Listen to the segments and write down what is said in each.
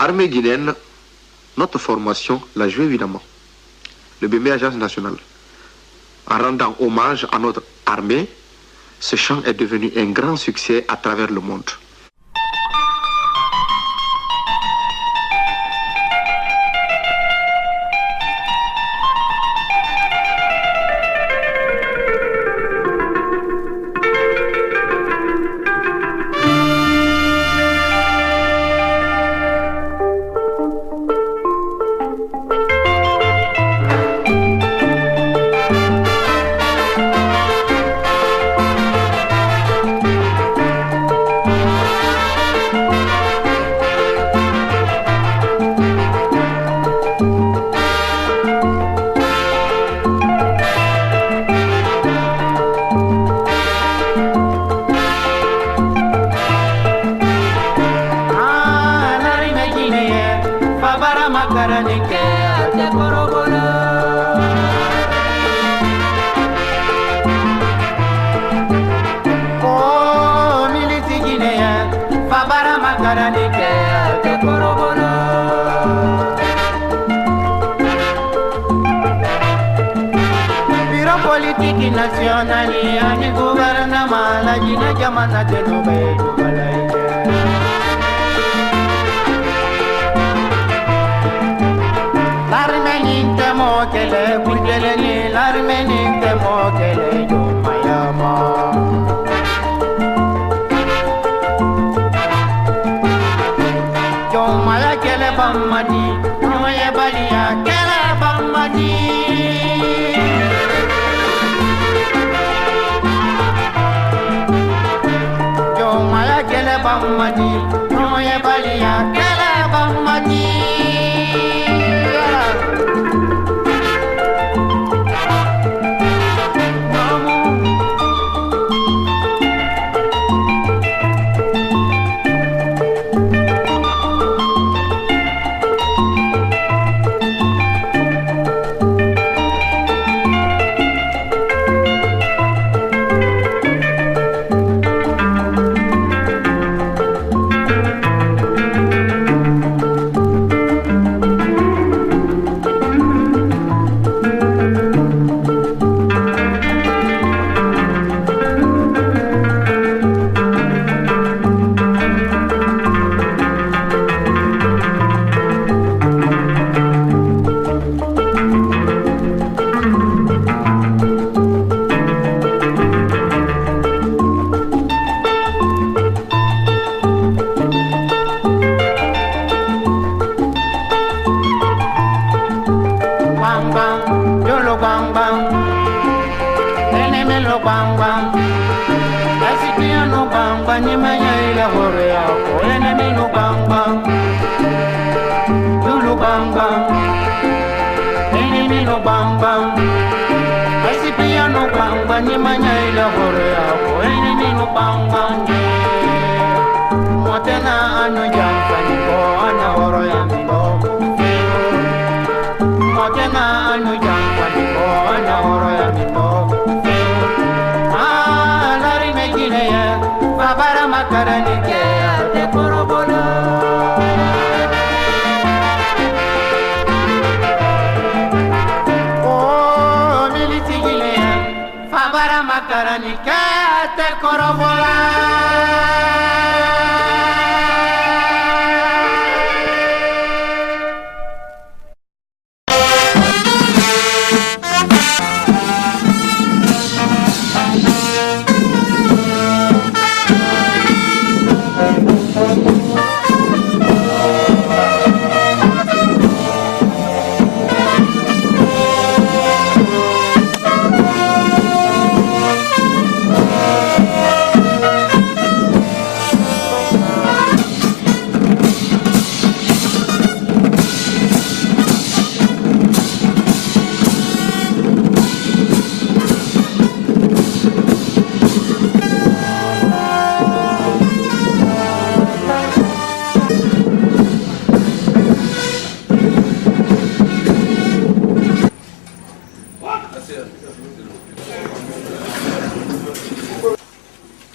Armée guinéenne, notre formation l'a joué évidemment. Le BME Agence nationale. En rendant hommage à notre armée, ce chant est devenu un grand succès à travers le monde.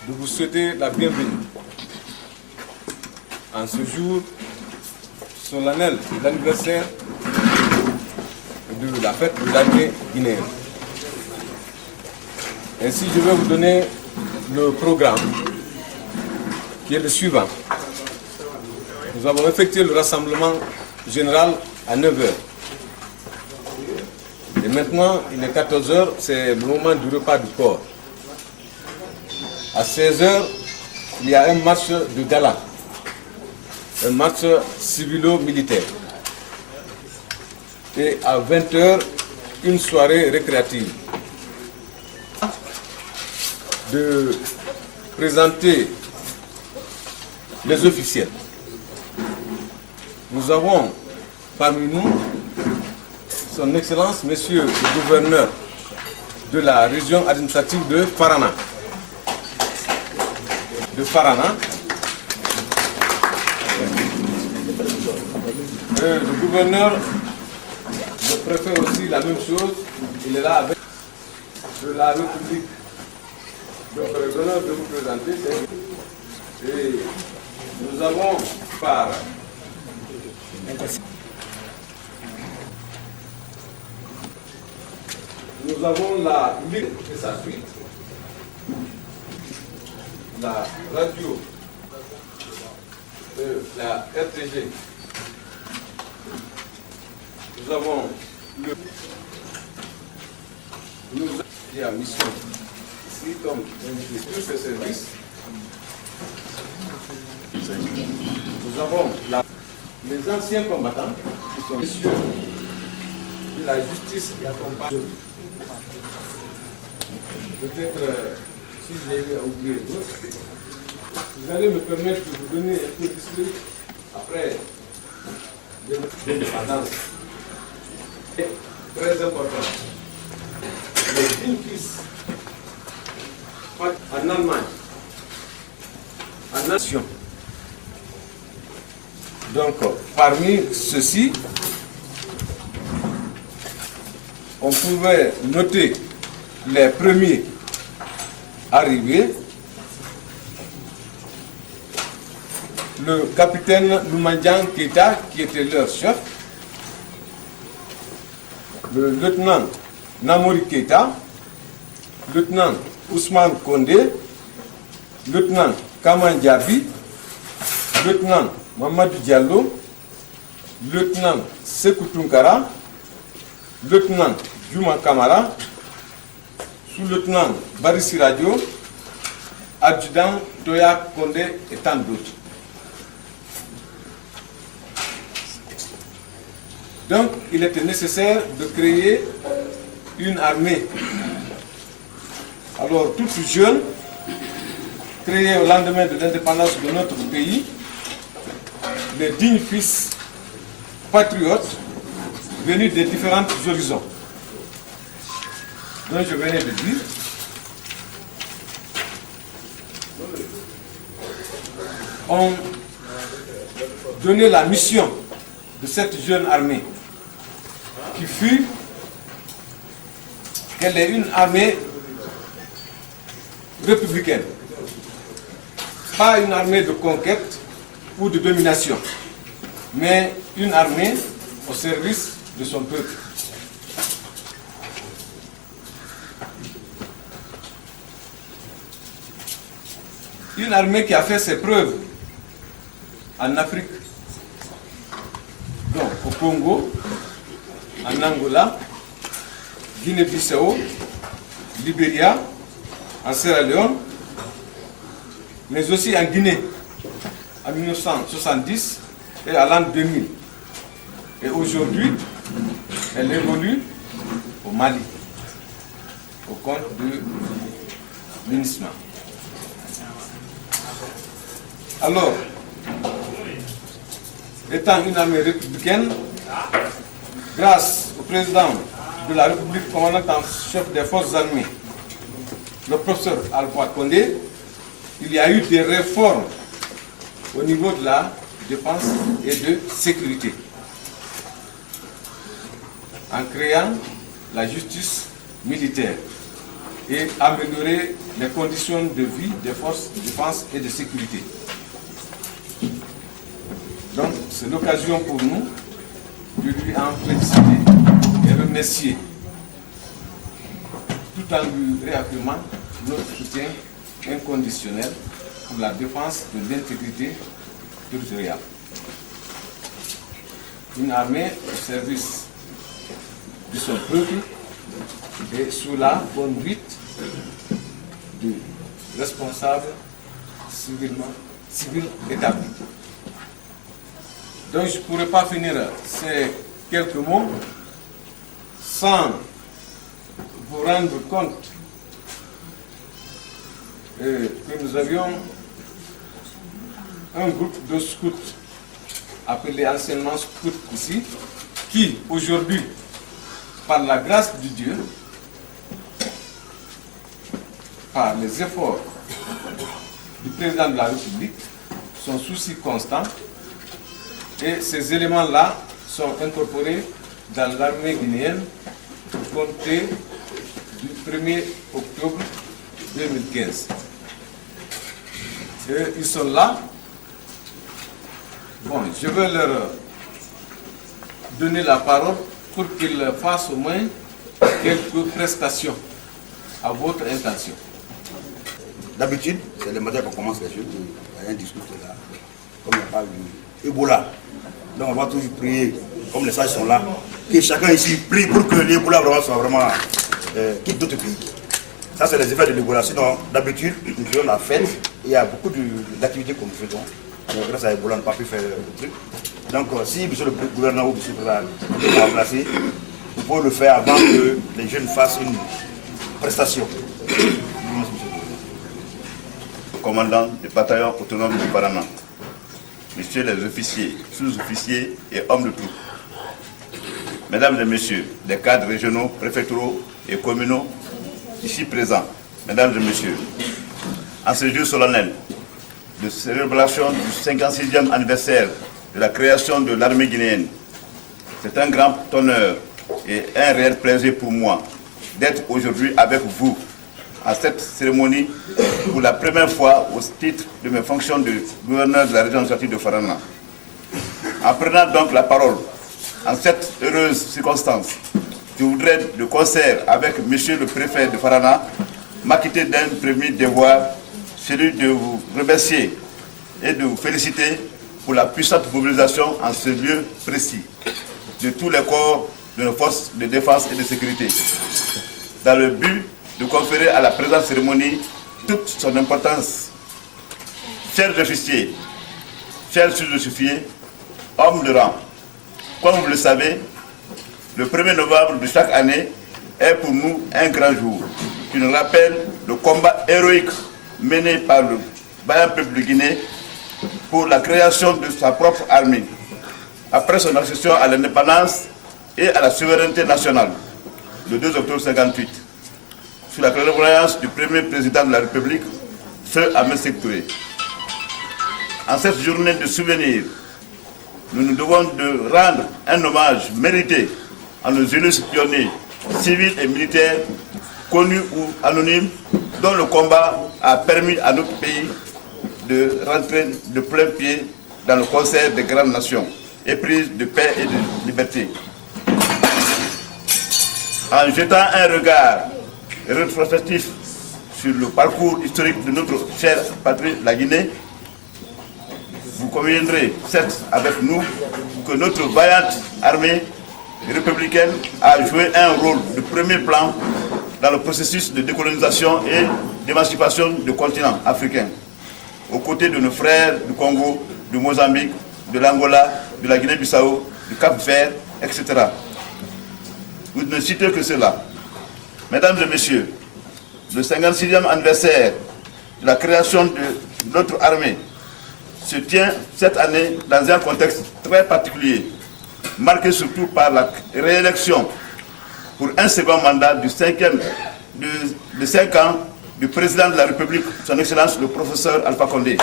de vous souhaiter la bienvenue en ce jour solennelle de l'anniversaire de la fête de l'armée guinéenne. Ainsi, je vais vous donner le programme qui est le suivant. Nous avons effectué le rassemblement général à 9 h. Et maintenant, il est 14 h, c'est le moment du repas du corps. À 16 h, il y a un match de gala, un match civilo-militaire. Et à 20 h, une soirée récréative. De présenter les officiels. Nous avons parmi nous son Excellence, Monsieur le gouverneur de la région administrative de Farana. Le gouverneur, le préfet aussi, la même chose, il est là avec de la République. Donc, l'honneur de vous présenter, c'est... Et nous avons par... Nous avons la Ligue et sa suite, la radio, la RTG. Nous avons le... Nous avons la mission ici comme invité tous ces services. Nous avons les anciens combattants qui sont messieurs de la justice qui accompagnent. Peut-être si j'ai oublié d'autres, vous allez me permettre de vous donner un peu d'histoire après l'indépendance. Très important. Les deux fils en Allemagne, en nation. Donc, parmi ceux-ci, on pouvait noter les premiers arrivés, le capitaine Lumandjan Keita, qui était leur chef, le lieutenant Namori Keita, lieutenant Ousmane Kondé, lieutenant Kaman Diaby, lieutenant Mamadou Diallo, lieutenant Sekou Tunkara, lieutenant Juma Kamara, sous-lieutenant Barissi Radio, adjudant Toya Kondé et tant d'autres. Donc, il était nécessaire de créer une armée. Alors, tout jeune, créée au lendemain de l'indépendance de notre pays, les dignes fils patriotes venus des différents horizons. Donc, je venais de dire, on donnait la mission de cette jeune armée qui fut qu'elle est une armée républicaine, pas une armée de conquête ou de domination, mais une armée au service de son peuple. Une armée qui a fait ses preuves en Afrique, donc au Congo, en Angola, Guinée-Bissau, Libéria, en Sierra Leone, mais aussi en Guinée, en 1970 et à l'an 2000. Et aujourd'hui, elle évolue au Mali, au compte de MINUSMA. Alors, étant une armée républicaine, grâce au président de la République, commandant en chef des forces armées, le professeur Alpha Condé, il y a eu des réformes au niveau de la défense et de sécurité, en créant la justice militaire et améliorer les conditions de vie des forces de défense et de sécurité. Donc, c'est l'occasion pour nous de lui en féliciter et remercier, tout en lui réaffirmant notre soutien inconditionnel pour la défense de l'intégrité territoriale. Une armée au service de son peuple et sous la conduite de responsables civils établis. Donc je ne pourrais pas finir ces quelques mots sans vous rendre compte que nous avions un groupe de scouts appelé anciennement scouts ici, qui aujourd'hui, par la grâce de Dieu, par les efforts du président de la République, son souci constant, et ces éléments-là sont incorporés dans l'armée guinéenne pour compter du 1er octobre 2015. Et ils sont là. Bon, je vais leur donner la parole pour qu'ils fassent au moins quelques prestations à votre intention. D'habitude, c'est le matin qu'on commence les choses, il y a un discours là, comme on parle du Ebola. Donc on va toujours prier, comme les sages sont là, que chacun ici prie pour que l'Ebola soit vraiment quitte d'autres pays. Ça, c'est les effets de l'Ebola. Sinon, d'habitude, nous faisons la fête, et il y a beaucoup d'activités que nous faisons. Mais grâce à l'Ebola, on n'a pas pu faire le truc. Donc, si monsieur le gouverneur ou monsieur le président est remplacé, vous pouvez le faire avant que les jeunes fassent une prestation. Commandant du bataillon autonome du Paraná, messieurs les officiers, sous-officiers et hommes de troupe, mesdames et messieurs, les cadres régionaux, préfectoraux et communaux ici présents, mesdames et messieurs, en ce jour solennel de célébration du 56e anniversaire de la création de l'armée guinéenne, c'est un grand honneur et un réel plaisir pour moi d'être aujourd'hui avec vous à cette cérémonie pour la première fois au titre de mes fonctions de gouverneur de la région administrative de Farana. En prenant donc la parole en cette heureuse circonstance, je voudrais, de concert avec monsieur le préfet de Farana, m'acquitter d'un premier devoir, celui de vous remercier et de vous féliciter pour la puissante mobilisation en ce lieu précis de tous les corps de nos forces de défense et de sécurité, dans le but de conférer à la présente cérémonie toute son importance. Chers officiers, chers sous-officiers, hommes de rang, comme vous le savez, le 1er novembre de chaque année est pour nous un grand jour qui nous rappelle le combat héroïque mené par le vaillant peuple de Guinée pour la création de sa propre armée, après son accession à l'indépendance et à la souveraineté nationale, le 2 octobre 1958. Sous la clairvoyance du premier président de la République, feu Ahmed Sékou Touré. En cette journée de souvenir, nous nous devons de rendre un hommage mérité à nos illustres pionniers, civils et militaires, connus ou anonymes, dont le combat a permis à notre pays de rentrer de plein pied dans le concert des grandes nations, éprises de paix et de liberté. En jetant un regard rétrospectif sur le parcours historique de notre chère patrie, la Guinée, vous conviendrez, certes avec nous, que notre vaillante armée républicaine a joué un rôle de premier plan dans le processus de décolonisation et d'émancipation du continent africain, aux côtés de nos frères du Congo, du Mozambique, de l'Angola, de la Guinée-Bissau, du Cap-Vert, etc. Vous ne citez que cela. Mesdames et messieurs, le 56e anniversaire de la création de notre armée se tient cette année dans un contexte très particulier, marqué surtout par la réélection pour un second mandat de 5 ans du président de la République, son Excellence le professeur Alpha Condé,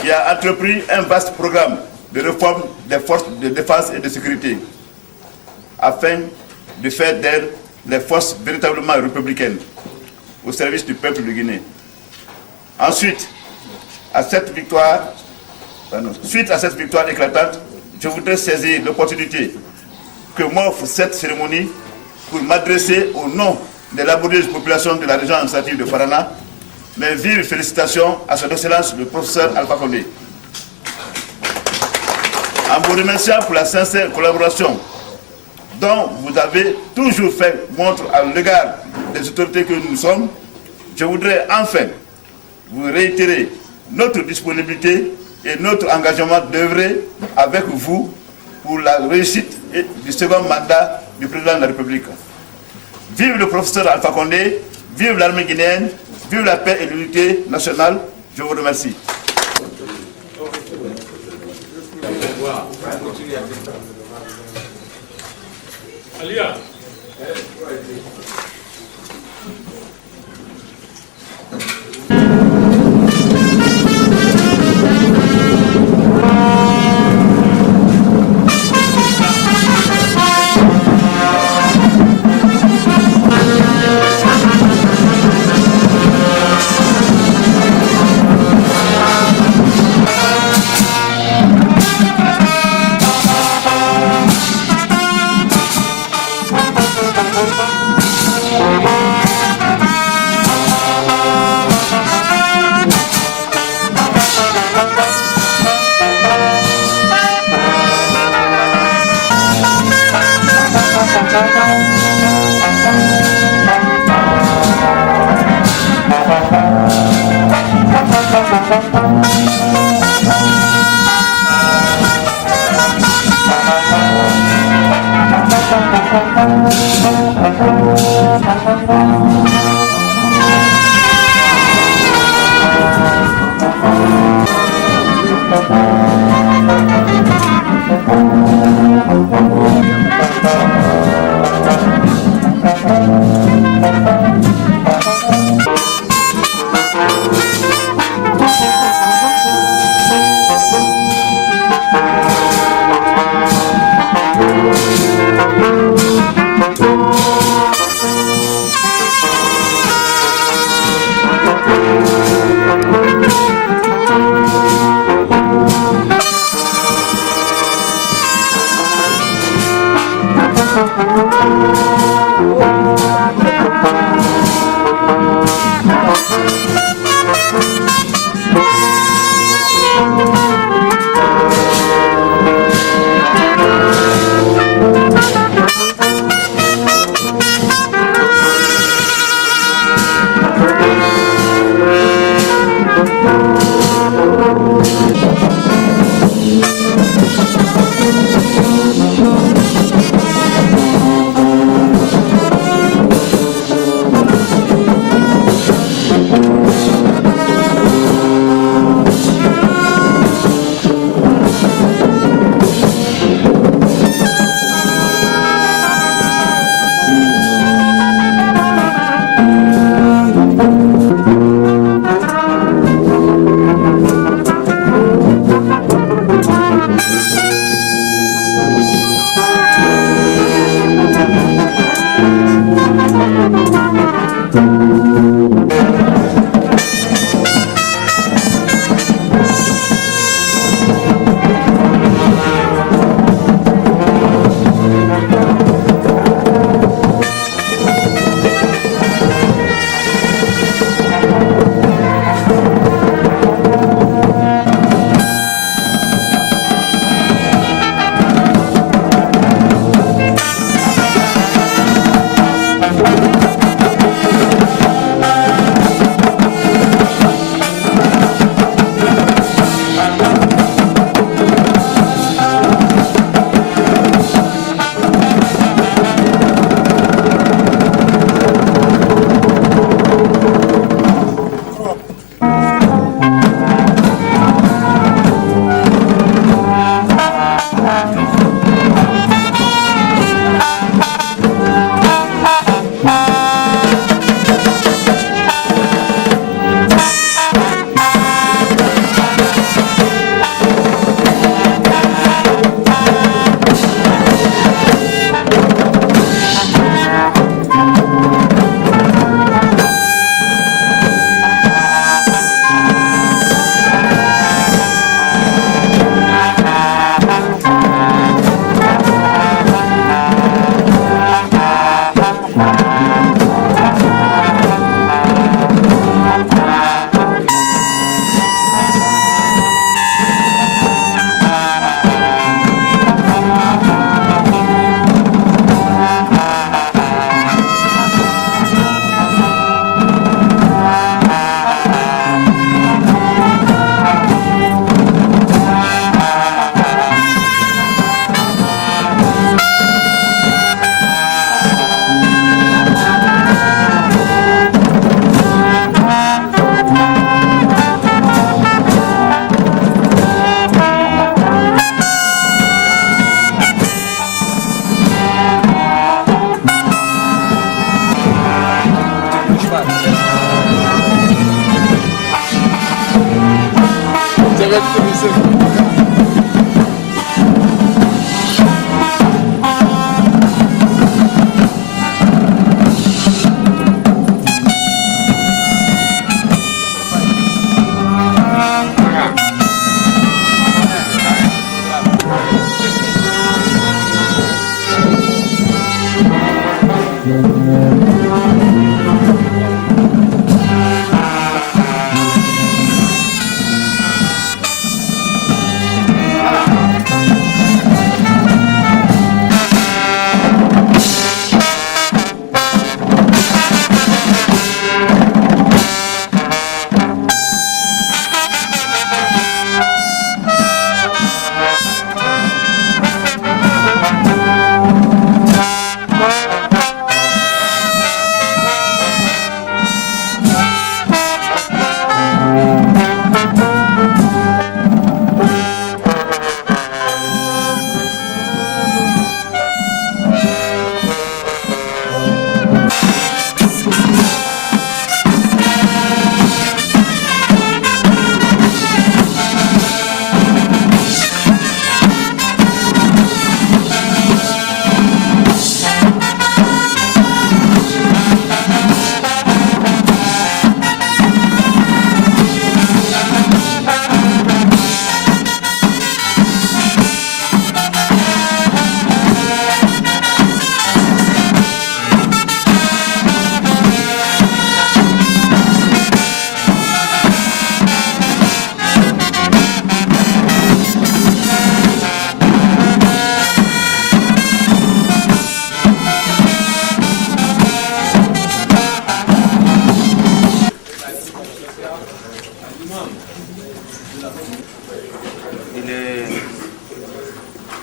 qui a entrepris un vaste programme de réforme des forces de défense et de sécurité, afin de faire d'elles les forces véritablement républicaines au service du peuple de Guinée. Ensuite, à cette victoire Suite à cette victoire éclatante, je voudrais saisir l'opportunité que m'offre cette cérémonie pour m'adresser au nom des laborieuses populations de la région administrative de Parana, mes vives félicitations à son Excellence le professeur Alpha Condé. En vous remerciant pour la sincère collaboration dont vous avez toujours fait montre à l'égard des autorités que nous sommes, je voudrais enfin vous réitérer notre disponibilité et notre engagement d'œuvrer avec vous pour la réussite du second mandat du président de la République. Vive le professeur Alpha Condé, vive l'armée guinéenne, vive la paix et l'unité nationale. Je vous remercie. Alia.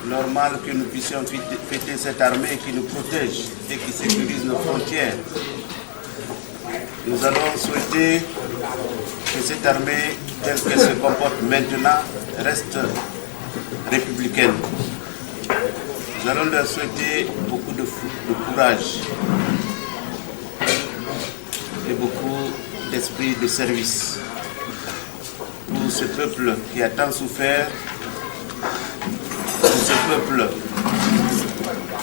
normal que nous puissions fêter cette armée qui nous protège et qui sécurise nos frontières. Nous allons souhaiter que cette armée, telle qu'elle se comporte maintenant, reste républicaine. Nous allons leur souhaiter beaucoup de courage et beaucoup d'esprit de service pour ce peuple qui a tant souffert, pour ce peuple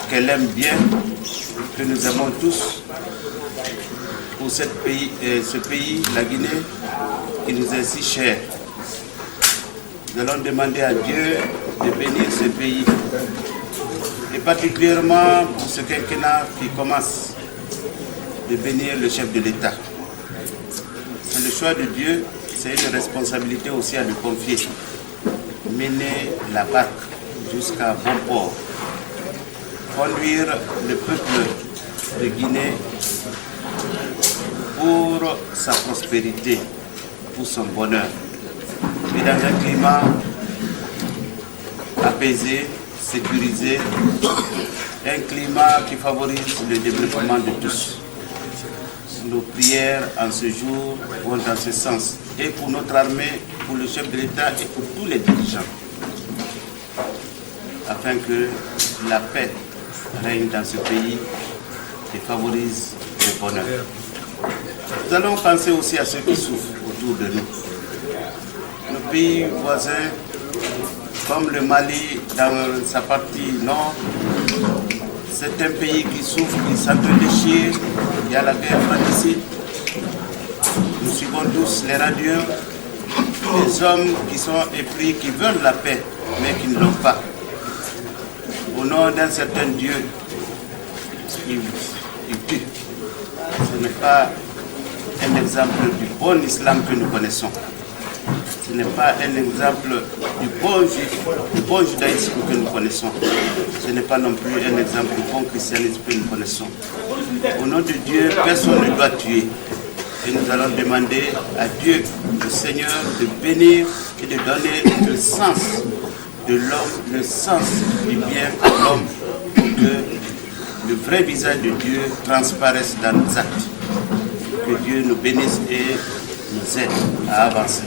qu'elle aime bien, que nous aimons tous, pour ce pays, la Guinée, qui nous est si cher. Nous allons demander à Dieu de bénir ce pays, et particulièrement pour ce quinquennat qui commence, de bénir le chef de l'État. C'est le choix de Dieu, c'est une responsabilité aussi à lui confier. Mener la barque jusqu'à bon port, conduire le peuple de Guinée pour sa prospérité, pour son bonheur, mais dans un climat apaisé, sécurisé, un climat qui favorise le développement de tous. Nos prières en ce jour vont dans ce sens, et pour notre armée, pour le chef de l'État et pour tous les dirigeants, afin que la paix règne dans ce pays et favorise le bonheur. Nous allons penser aussi à ceux qui souffrent autour de nous. Nos pays voisins, comme le Mali dans sa partie nord, c'est un pays qui souffre, qui s'entre-déchire. Il y a la guerre fratricide. Nous suivons tous les radios, des hommes qui sont épris, qui veulent la paix, mais qui ne l'ont pas. Au nom d'un certain Dieu, ils tuent. Ce n'est pas un exemple du bon islam que nous connaissons. Ce n'est pas un exemple du bon judaïsme que nous connaissons. Ce n'est pas non plus un exemple du bon christianisme que nous connaissons. Au nom de Dieu, personne ne doit tuer. Et nous allons demander à Dieu, le Seigneur, de bénir et de donner le sens de l'homme, le sens du bien à l'homme, pour que le vrai visage de Dieu transparaisse dans nos actes. Que Dieu nous bénisse et nous aide à avancer.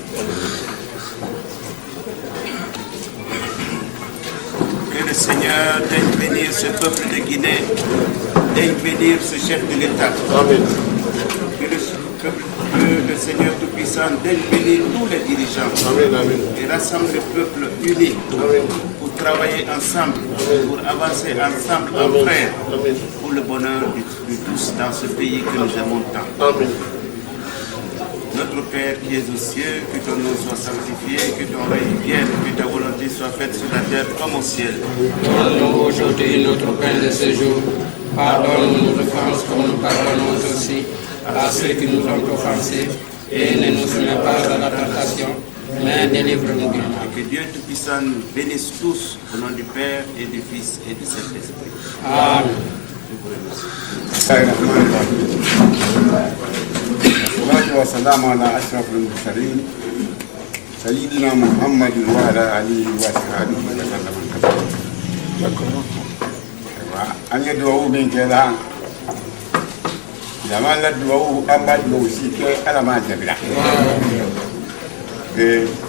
Que le Seigneur daigne bénir ce peuple de Guinée, daigne bénir ce chef de l'État. Amen. Que le Seigneur Tout-Puissant daigne bénir tous les dirigeants. Amen, amen. Et rassemble le peuple uni. Amen. Pour travailler ensemble, amen. Pour avancer ensemble en frères, pour le bonheur de tous dans ce pays que nous aimons tant. Amen. Notre Père qui es aux cieux, que ton nom soit sanctifié, que ton règne vienne, que ta volonté soit faite sur la terre comme au ciel. Donne-nous aujourd'hui notre pain de ce jour. Pardonne-nous nos offenses comme nous pardonnons aussi à ceux qui nous ont offensés. Et ne nous soumets pas à la tentation, mais délivre-nous du mal. Que Dieu Tout-Puissant nous bénisse tous au nom du Père et du Fils et du Saint-Esprit. Amen. والسلام على أشرف المرسلين سيدنا محمد وعلى آله وصحبه وسلم تسليما. أن يدعو من كذا لما لا دعو أما دعو سيك على ما تبلا.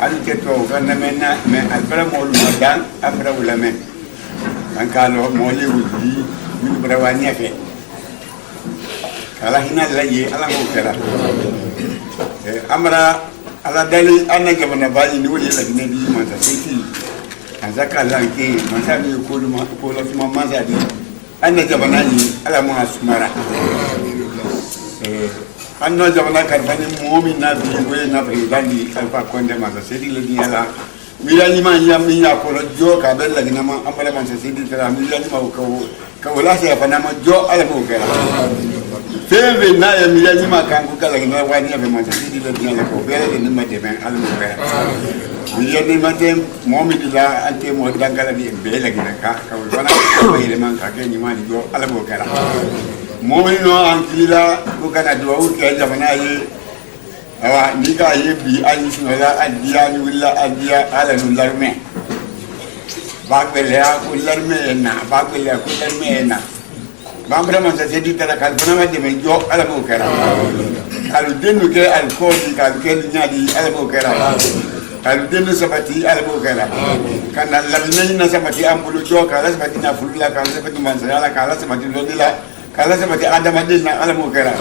أن تدعو كنا منا من البر مولودان أمر ولا من أن كانوا مولودي من بروانية في ala hina laye ala ngo kala amra ala dali anna jamana bali ni woni la gine bi man ta seti azaka lanke man ta bi ko duma ko la tuma maza di anna jamana ni ala mo asumara anna jamana kan bani mu'min na bi ko na bani alfa konde man ta seti le ni ala milani man yam ni ya ko jo ka be la gine ma amala man ta seti tra milani ma ko wala se fa na ma jo ala mo kala feve na ya milani makangu kala na wani ya mama sidi da diala ko bere ni mate ben almu bere milani mate momi dila ante mo dangala bi bele gina ka wana ko ile man ka ke ni mani do almu kala momi no ankila ko kana do o ke jamana yi awa ni ka yi bi ani sinola adiya ni willa adiya ala nu larme Bagbelea Kulermena, Bagbelea Kulermena. Bambra se dit à la Calpana de Menjo à la Bokera. Al-Denuke al-Kodi, al-Kedi al-Bokera. Al-Denu Sabati al-Bokera. Quand la Lina Sabati Ambulu Joka, la Sabatina Fulila, Kalasabati Mansala, Kalasabati Lodila, Kalasabati Adamadina al-Bokera.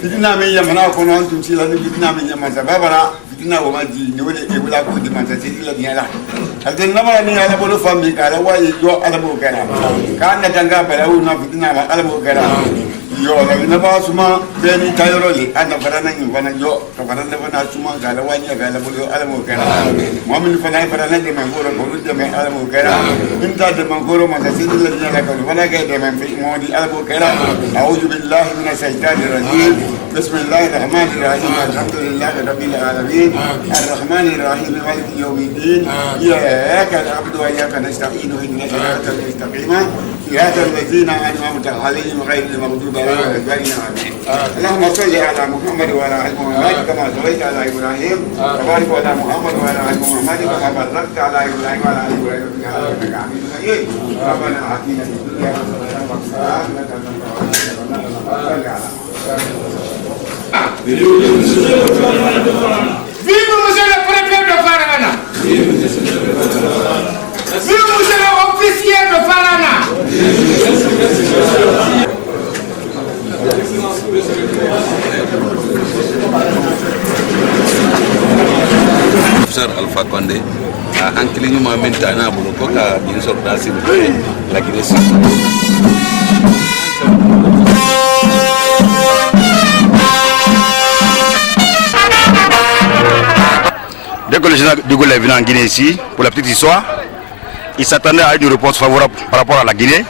Fitina Yamana Konon to Chila, Fitina Yamasabara, Fitina Wadi, Nula Kudi Mansati La Diana. Al the number of the Alabolo family, Kalawa is your Alabokera. Kana Tanga, Palauna, Fitina, Alabokera. Yo, the Nabasuma, very tirely, and the Parana in Vanajo, Kavarana Suma, Galawanya, Galabolo, Alamokera. Woman for Night Parana, Mangoro, Boludem, Alamokera. Inter the Mangoro, Masasi, when I get them and pick more the Alabokera, I would be laughing as I started a Bismillah ar-Rahman ar-Rahim, alhamdulillah rabbil alamin, ar-Rahman ar-Rahim, maliki yawmiddin, iyyaka na'budu wa iyyaka nasta'in, ihdinas siratal mustaqim, siratal ladzina an'amta 'alaihim ghayril maghdubi 'alaihim waladdallin. Allahumma salli 'ala Muhammad wa 'ala ali Muhammad kama sallaita 'ala Ibrahim wa barik 'ala Muhammad wa 'ala ali Muhammad kama barakta 'ala Ibrahim wa 'ala ali Ibrahim innaka Hamidum Majid. Rabbana atina fid dunya hasanatan wa fil akhirati hasanatan wa qina adhaban nar. Vive monsieur le préfet de Farana. Vive monsieur l'officier de Farana. Professeur Alpha Condé a incliné ma mentana pour le coca d'une sorte d'assise la Guinée. Dès que le général de Gaulle est venu en Guinée ici, pour la petite histoire, il s'attendait à une réponse favorable par rapport à la Guinée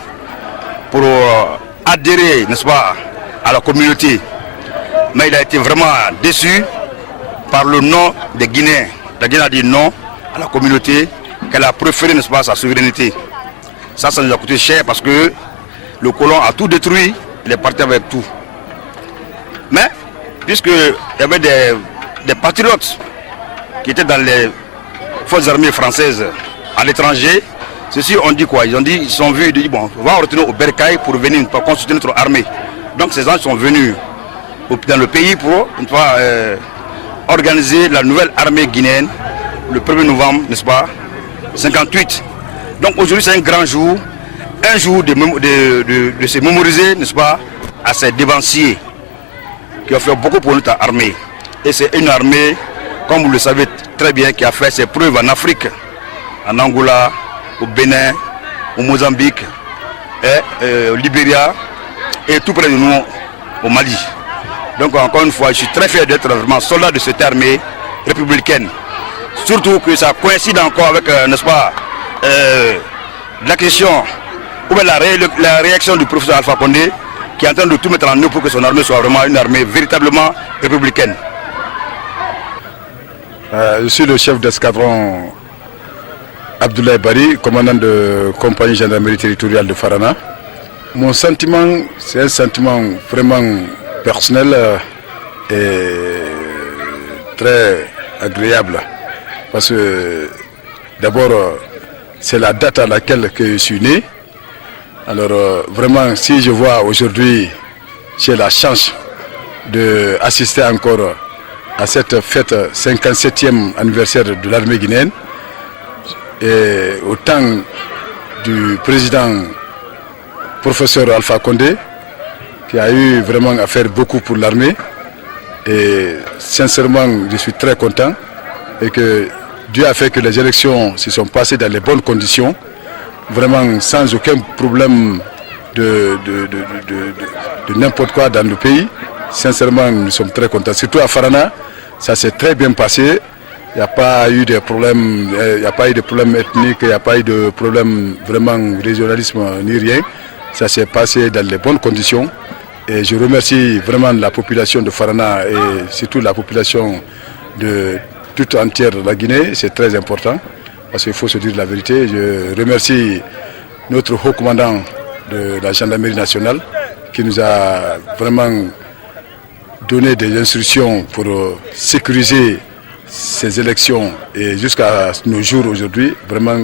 pour adhérer, n'est-ce pas, à la communauté. Mais il a été vraiment déçu par le nom des Guinéens. La Guinée a dit non à la communauté, qu'elle a préféré, n'est-ce pas, sa souveraineté. Ça nous a coûté cher parce que le colon a tout détruit, il est parti avec tout. Mais, puisqu'il y avait des patriotes qui étaient dans les forces armées françaises à l'étranger, ceux-ci ont dit quoi? Ils sont venus, ils disent bon, on va retourner au Bercail pour venir pour constituer notre armée. Donc ces gens sont venus dans le pays pour organiser la nouvelle armée guinéenne le 1er novembre, n'est-ce pas, 58. Donc aujourd'hui c'est un grand jour, un jour de se mémoriser, n'est-ce pas, à ces dévanciers qui ont fait beaucoup pour notre armée. Et c'est une armée, comme vous le savez très bien, qui a fait ses preuves en Afrique, en Angola, au Bénin, au Mozambique, au Libéria et tout près de nous au Mali. Donc encore une fois, je suis très fier d'être vraiment soldat de cette armée républicaine. Surtout que ça coïncide encore avec, n'est-ce pas, la question, ou bien la réaction du professeur Alpha Condé, qui est en train de tout mettre en œuvre pour que son armée soit vraiment une armée véritablement républicaine. Je suis le chef d'escadron Abdoulaye Bari, commandant de compagnie gendarmerie territoriale de Farana. Mon sentiment, c'est un sentiment vraiment personnel et très agréable. Parce que d'abord, c'est la date à laquelle que je suis né. Alors vraiment, si je vois aujourd'hui, j'ai la chance d'assister encore à cette fête 57e anniversaire de l'armée guinéenne. Et au temps du président professeur Alpha Condé, qui a eu vraiment à faire beaucoup pour l'armée. Et sincèrement, je suis très content et que Dieu a fait que les élections se sont passées dans les bonnes conditions, vraiment sans aucun problème de n'importe quoi dans le pays. Sincèrement, nous sommes très contents. Surtout à Farana, ça s'est très bien passé. Il n'y a pas eu de problème, ethniques, il n'y a pas eu de problème vraiment régionalisme ni rien. Ça s'est passé dans les bonnes conditions. Et je remercie vraiment la population de Farana et surtout la population de toute entière de la Guinée. C'est très important parce qu'il faut se dire la vérité. Je remercie notre haut commandant de la gendarmerie nationale qui nous a vraiment donné des instructions pour sécuriser ces élections et jusqu'à nos jours aujourd'hui, vraiment,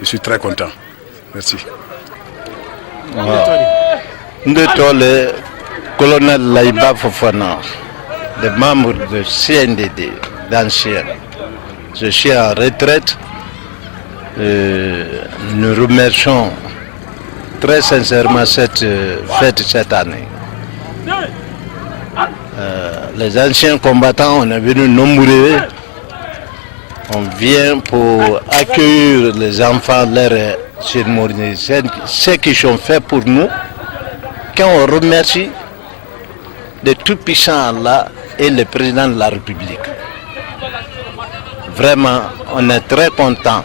je suis très content. Merci. Le colonel Laïba Fofana, des membres de CNDD, d'anciens. Je suis en retraite. Nous remercions très sincèrement cette fête cette année. Les anciens combattants, on est venus nombreux. On vient pour accueillir les enfants, leur cérémonie, ce qu'ils ont fait pour nous. Quand on remercie le tout-puissant Allah et le président de la République. Vraiment, on est très content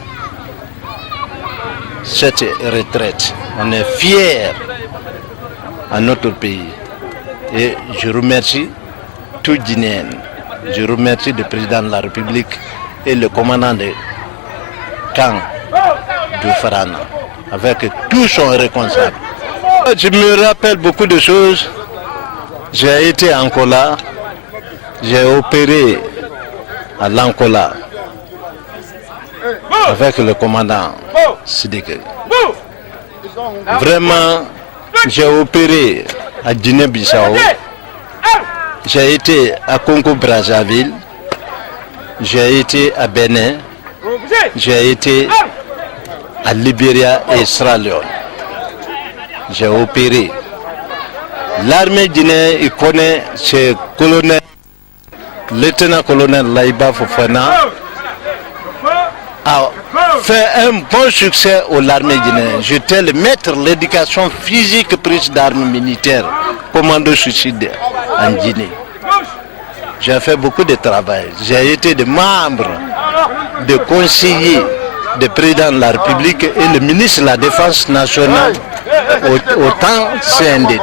de cette retraite. On est fiers à notre pays. Et je remercie tout Guinéen. Je remercie le président de la République et le commandant de camp du Farana, avec tous son responsable. Je me rappelle beaucoup de choses. J'ai été à Angola, j'ai opéré à l'Angola avec le commandant Sidike. Vraiment, j'ai opéré à Guinée-Bissau, j'ai été à Congo-Brazzaville, j'ai été à Bénin, j'ai été à Libéria et Sierra Leone. J'ai opéré. L'armée guinéenne, il connaît ce colonel, lieutenant-colonel Laïba Fofana, a fait un bon succès à l'armée guinéenne. J'étais le maître de l'éducation physique prise d'armes militaires, commando suicide en Guinée. J'ai fait beaucoup de travail. J'ai été de membre, de conseiller du président de la République et le ministre de la Défense nationale au temps CNDD.